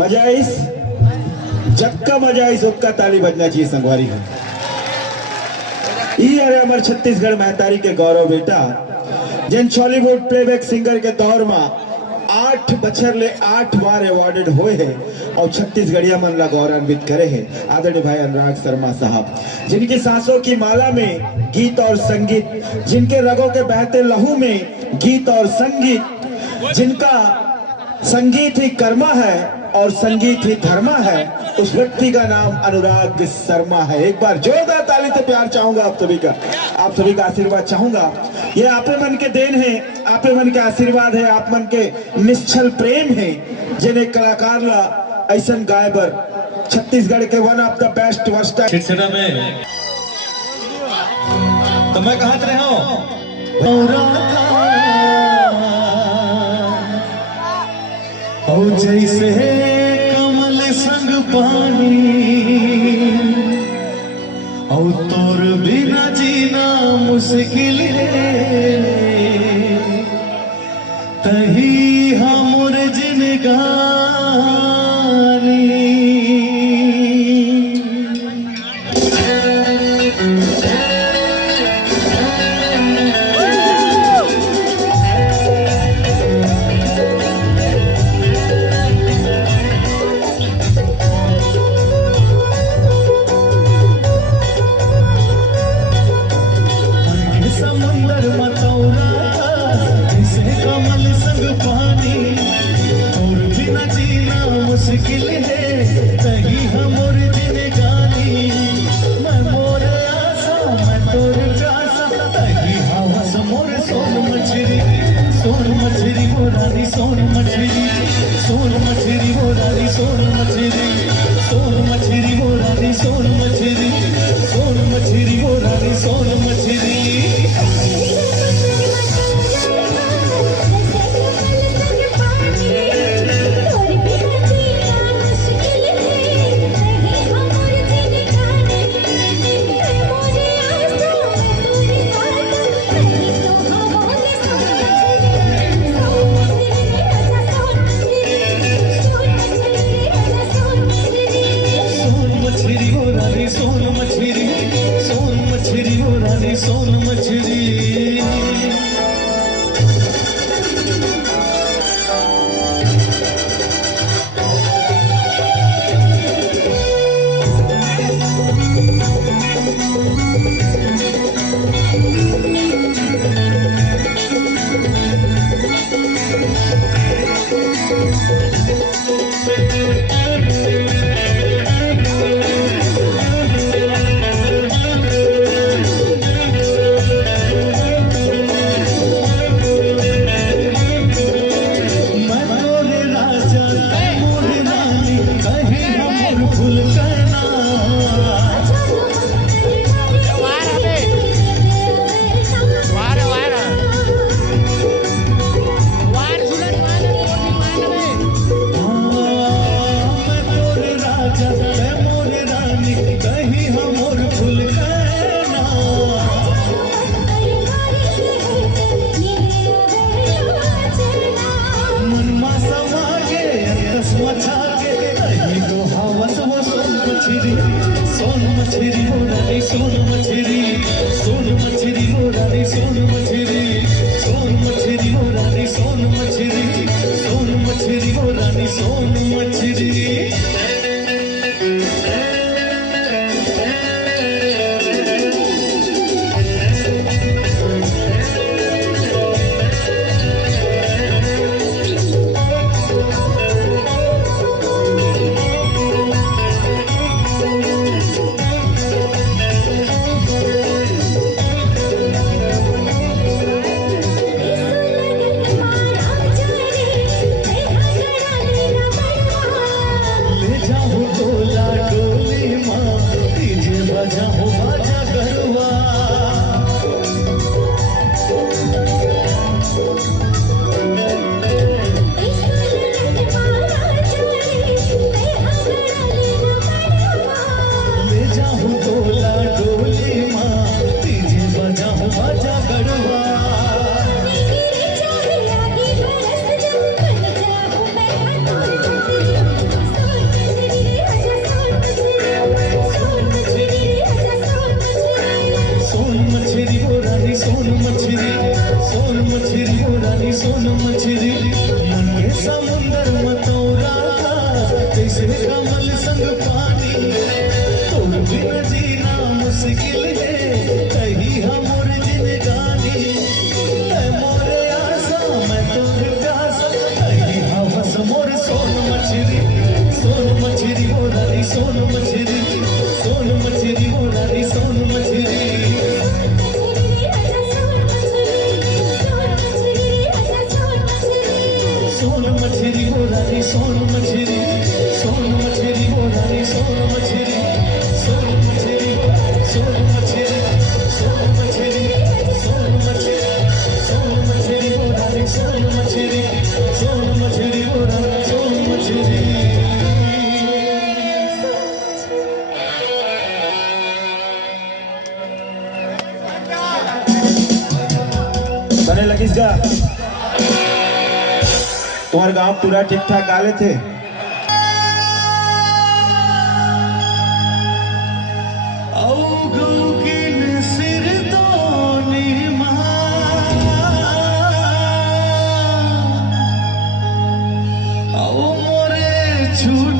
मजा इस जक्का मजा इस उक्का ताली बजना चाहिए संगवारी है। ये अरे हमारे छत्तीसगढ़ महतारी के गौरव बेटा जिन बॉलीवुड प्लेबैक सिंगर के दौर में 8 बछर ले 8 बार अवार्डेड हुए हैं और छत्तीसगढ़िया मन ला गौरवान्वित करे हैं आदरणीय भाई अनुराग शर्मा साहब, जिनकी सांसों की माला में गीत और संगीत, जिनके रगों के बहते लहू में गीत और संगीत, जिनका संगीत ही कर्मा है और संगीत ही धर्मा है, उस व्यक्ति का नाम अनुराग शर्मा है। एक बार जोरदार ताली से प्यार चाहूंगा आप सभी का आशीर्वाद चाहूंगा। ये आपे मन के देन है, आपे मन के आशीर्वाद है, आप मन के निश्चल प्रेम है जिन्हें कलाकार ला ऐसन गाय बर छत्तीसगढ़ के one of the best worst सिलसिला में तो मैं कहा रहे हो जैसे कमल संग पानी और तोर बिना जीना मुश्किल है, तही हमर जिनगानी। मुश्किल है तही हमर जिनगानी, मैं मोर आशा मैं तोर प्यासा, तही हवस मोर सोन मछली मोरानी सोन मछली मोरानी सोन मछली मोरानी सोन मछली मोरानी सोन मछली। सोन मछली सोन मछली मोरानी सोन मछली मोरानी सोन मछली मोरानी सोन मछली मोरानी सोन मछली। बरसे कमल संग पानी तुम बिन जीना मुश्किल है कहीं हमर जिंदगानी ऐ मोरे आसा मैं तोर प्यासा कहीं हवस मोर सोन मछली मोरारी सोन मछली मोरारी सोन मछली सोन मछली मोरारी सोन मछली मोरारी सोन मछली सोन मछली सोन मछली सोन मछली सोन मछली सोन मछली मोरारी सोन मछली मोरारी सोन मछली बने लगिस का तुम्हारे गांव पूरा ठीक ठाक गाले थे छूट